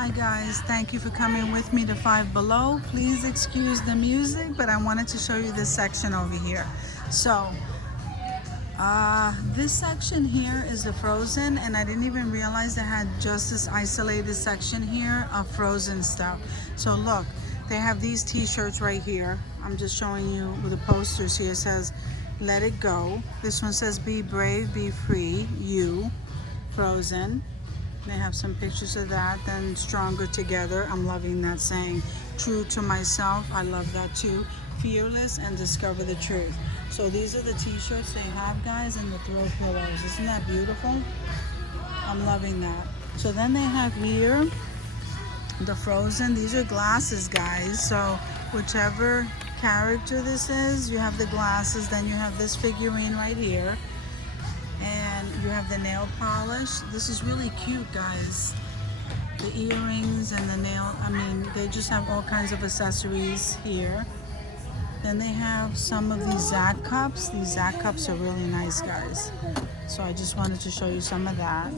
Hi guys, thank you for coming with me to Five Below. Please excuse the music, but I wanted to show you this section over here. So, this section here is the Frozen, and I didn't even realize they had just this isolated section here of Frozen stuff. So look, they have these t-shirts right here. I'm just showing you with the posters here. It says, "Let it go." This one says, "Be brave, be free, you." Frozen. They have some pictures of that. Then "Stronger Together." I'm loving that saying. "True to myself." I love that too. "Fearless" and "Discover the truth." So these are the t-shirts they have, guys, and the throw pillows. Isn't that beautiful? I'm loving that. So then they have here the Frozen. These are glasses, guys. So whichever character this is, you have the glasses. Then you have this figurine right here. And you have the nail polish. This is really cute, guys. The earrings and the nail, they just have all kinds of accessories here. Then they have some of these Zach cups. These Zach cups are really nice, guys. So I just wanted to show you some of that.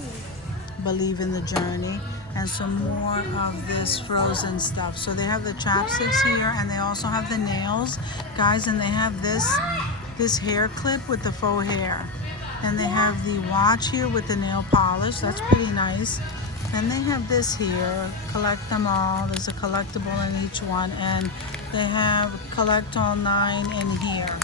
"Believe in the journey." And some more of this Frozen stuff. So they have the chapsticks here, and they also have the nails, guys, and they have this hair clip with the faux hair. And they have the watch here with the nail polish. That's pretty nice. And they have this here, "Collect them all." There's a collectible in each one. And they have "Collect all 9" in here.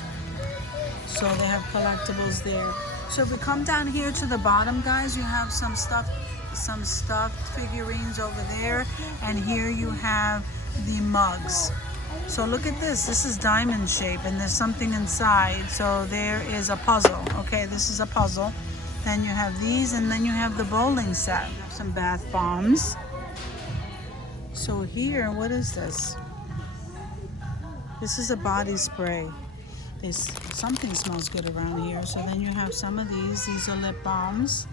So they have collectibles there. So if we come down here to the bottom, guys, you have some stuffed figurines over there. And here you have the mugs. So look at this. This is diamond shape, and there's something inside. So there is a puzzle. Okay, this is a puzzle. Then you have these, and then you have the bowling set. Some bath bombs. So here, what is this? This is a body spray. Something smells good around here. So then you have some of these. These are lip balms.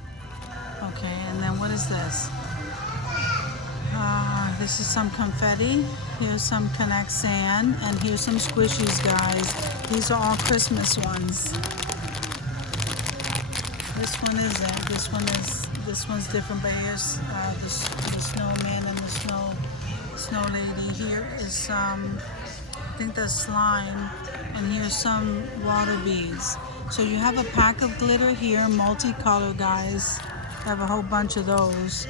Okay, and then what is this? This is some confetti. Here's some Connect sand, and here's some squishies, guys. These are all Christmas ones. This one isn't. This one's different, but here's the snowman and the snow lady. Here is I think that's slime, and here's some water beads. So you have a pack of glitter here, multicolor, guys. I have a whole bunch of those.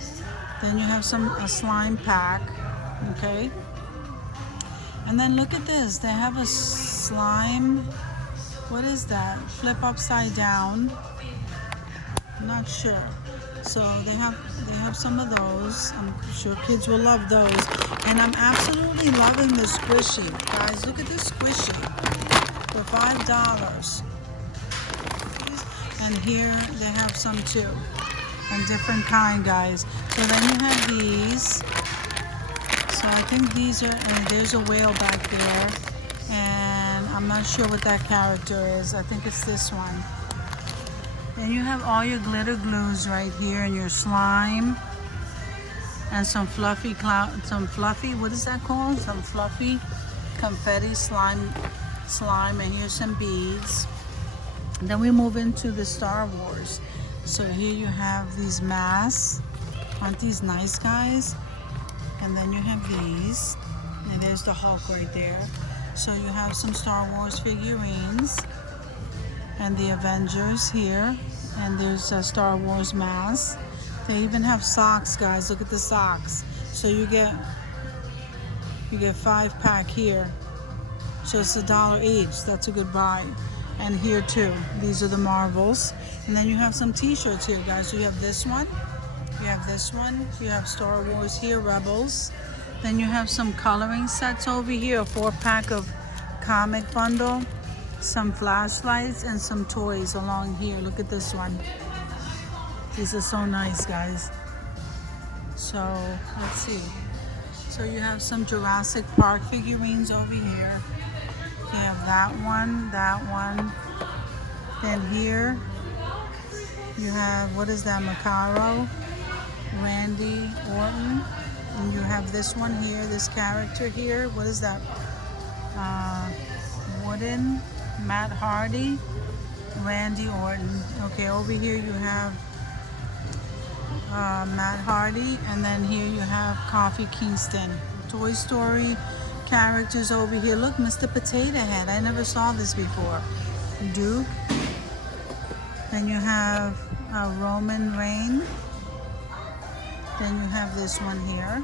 Then you have a slime pack, okay? And then look at this. They have a slime, what is that? Flip upside down. I'm not sure. So they have some of those. I'm sure kids will love those. And I'm absolutely loving the squishy. Guys, look at this squishy for $5. And here they have some too. And different kind, guys. So then you have these. So I think these are, and there's a whale back there. And I'm not sure what that character is. I think it's this one. Then you have all your glitter glues right here, and your slime. And some fluffy, what is that called? Some fluffy confetti slime. And here's some beads. And then we move into the Star Wars. So here you have these masks. Aren't these nice, guys? And then you have these. And there's the Hulk right there. So you have some Star Wars figurines. And the Avengers here. And there's a Star Wars mask. They even have socks, guys. Look at the socks. So you get 5-pack here. So it's $1 each. That's a good buy. And here too, these are the Marvels. And then you have some t-shirts here, guys. So you have this one, you have this one, you have Star Wars here, Rebels. Then you have some coloring sets over here, a 4-pack of comic bundle, some flashlights, and some toys along here. Look at this one. These are so nice, guys. So let's see. So you have some Jurassic Park figurines over here. You have that one. Then here you have, what is that, Macaro, Randy Orton. And you have this one here, this character here. What is that? Wooden, Matt Hardy, Randy Orton. Okay, over here you have Matt Hardy, and then here you have Coffee Kingston. Toy Story characters over here. Look, Mr. Potato Head. I never saw this before. Duke. Then you have Roman Reign. Then you have this one here.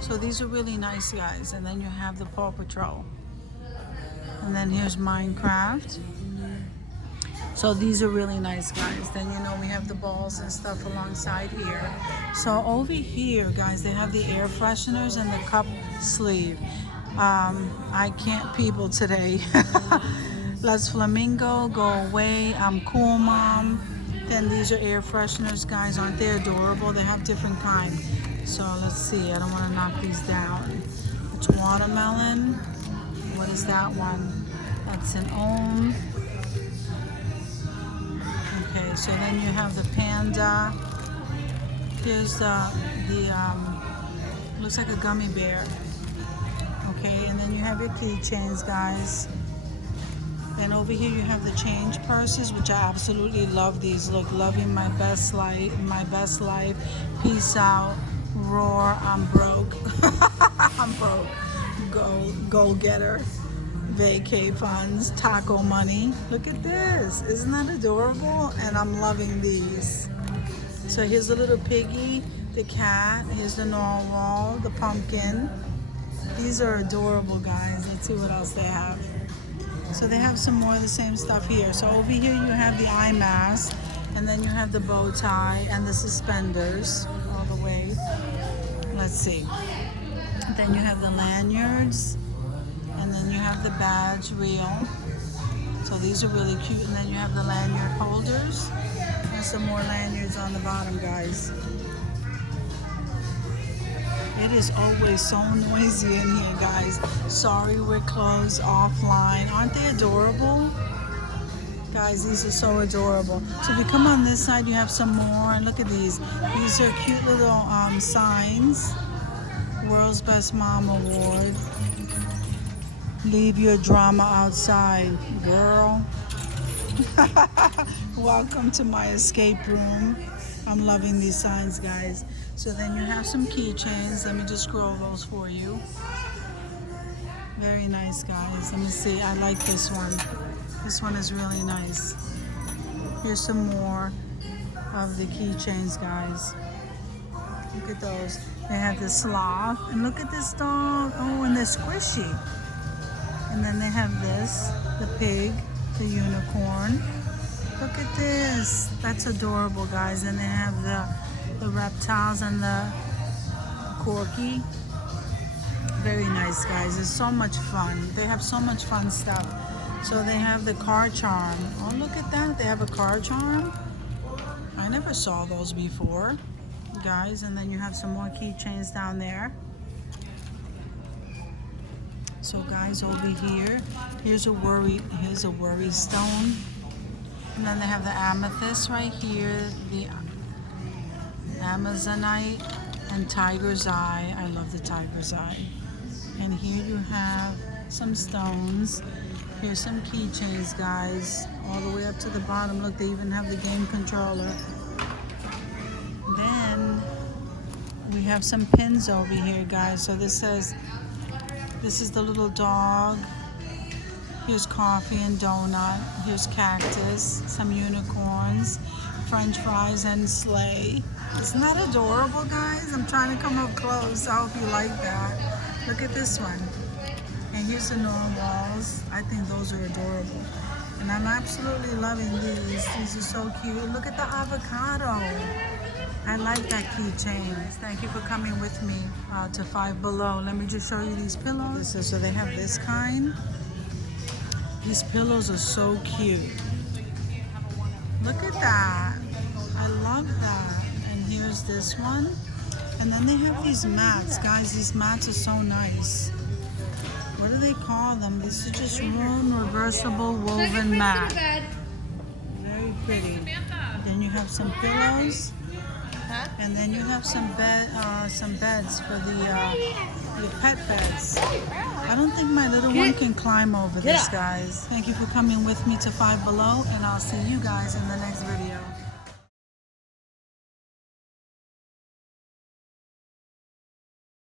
So these are really nice, guys. And then you have the Paw Patrol. And then here's Minecraft. So these are really nice, guys. Then, you know, we have the balls and stuff alongside here. So over here, guys, they have the air fresheners and the cup sleeve. I can't people today. Let's Flamingo, go away. I'm cool, mom. Then these are air fresheners, guys. Aren't they adorable? They have different kinds. So let's see. I don't want to knock these down. It's watermelon. What is that one? That's an Ohm. Okay, so then you have the panda. Here's the looks like a gummy bear. Okay, and then you have your keychains, guys. And over here you have the change purses, which I absolutely love these. Look, loving my best life, peace out, roar, I'm broke. I'm broke. Goal getter. Vacay funds, taco money. Look at this. Isn't that adorable? And I'm loving these. So here's the little piggy, the cat. Here's the narwhal, the pumpkin. These are adorable, guys. Let's see what else they have. So they have some more of the same stuff here. So over here you have the eye mask, and then you have the bow tie and the suspenders all the way. Let's see. Then you have the lanyards. And then you have the badge reel. So these are really cute. And then you have the lanyard holders. There's some more lanyards on the bottom, guys. It is always so noisy in here, guys. Sorry, we're closed offline. Aren't they adorable? Guys, these are so adorable. So if you come on this side, you have some more. And look at these. These are cute little signs. World's Best Mom Award. Leave your drama outside, girl. Welcome to my escape room. I'm loving these signs, guys. So then you have some keychains. Let me just scroll those for you. Very nice, guys. Let me see. I like this one. This one is really nice. Here's some more of the keychains, guys. Look at those. They have the sloth. And look at this dog. Oh, and they're squishy. And then they have this, the pig, the unicorn. Look at this. That's adorable, guys. And they have the reptiles and the corky. Very nice, guys. It's so much fun. They have so much fun stuff. So they have the car charm. Oh, look at that. They have a car charm. I never saw those before, guys. And then you have some more keychains down there. So guys, over here, here's a worry stone. And then they have the amethyst right here, the Amazonite and tiger's eye. I love the tiger's eye. And here you have some stones. Here's some keychains, guys, all the way up to the bottom. Look, they even have the game controller. Then we have some pins over here, guys. So this is the little dog. Here's coffee and donut. Here's cactus, some unicorns, french fries, and sleigh. Isn't that adorable, guys? I'm trying to come up close. I hope you like that. Look at this one. And here's the narwhals. I think those are adorable. And I'm absolutely loving these. These are so cute. Look at the avocado. I like that keychain. Thank you for coming with me to Five Below. Let me just show you these pillows. So they have this kind. These pillows are so cute. Look at that. I love that. And here's this one. And then they have these mats. Guys, these mats are so nice. What do they call them? This is just room reversible woven mat. Very pretty. Then you have some pillows. And then you have some beds for the pet beds. I don't think my little one can climb over this, guys. Thank you for coming with me to Five Below, and I'll see you guys in the next video.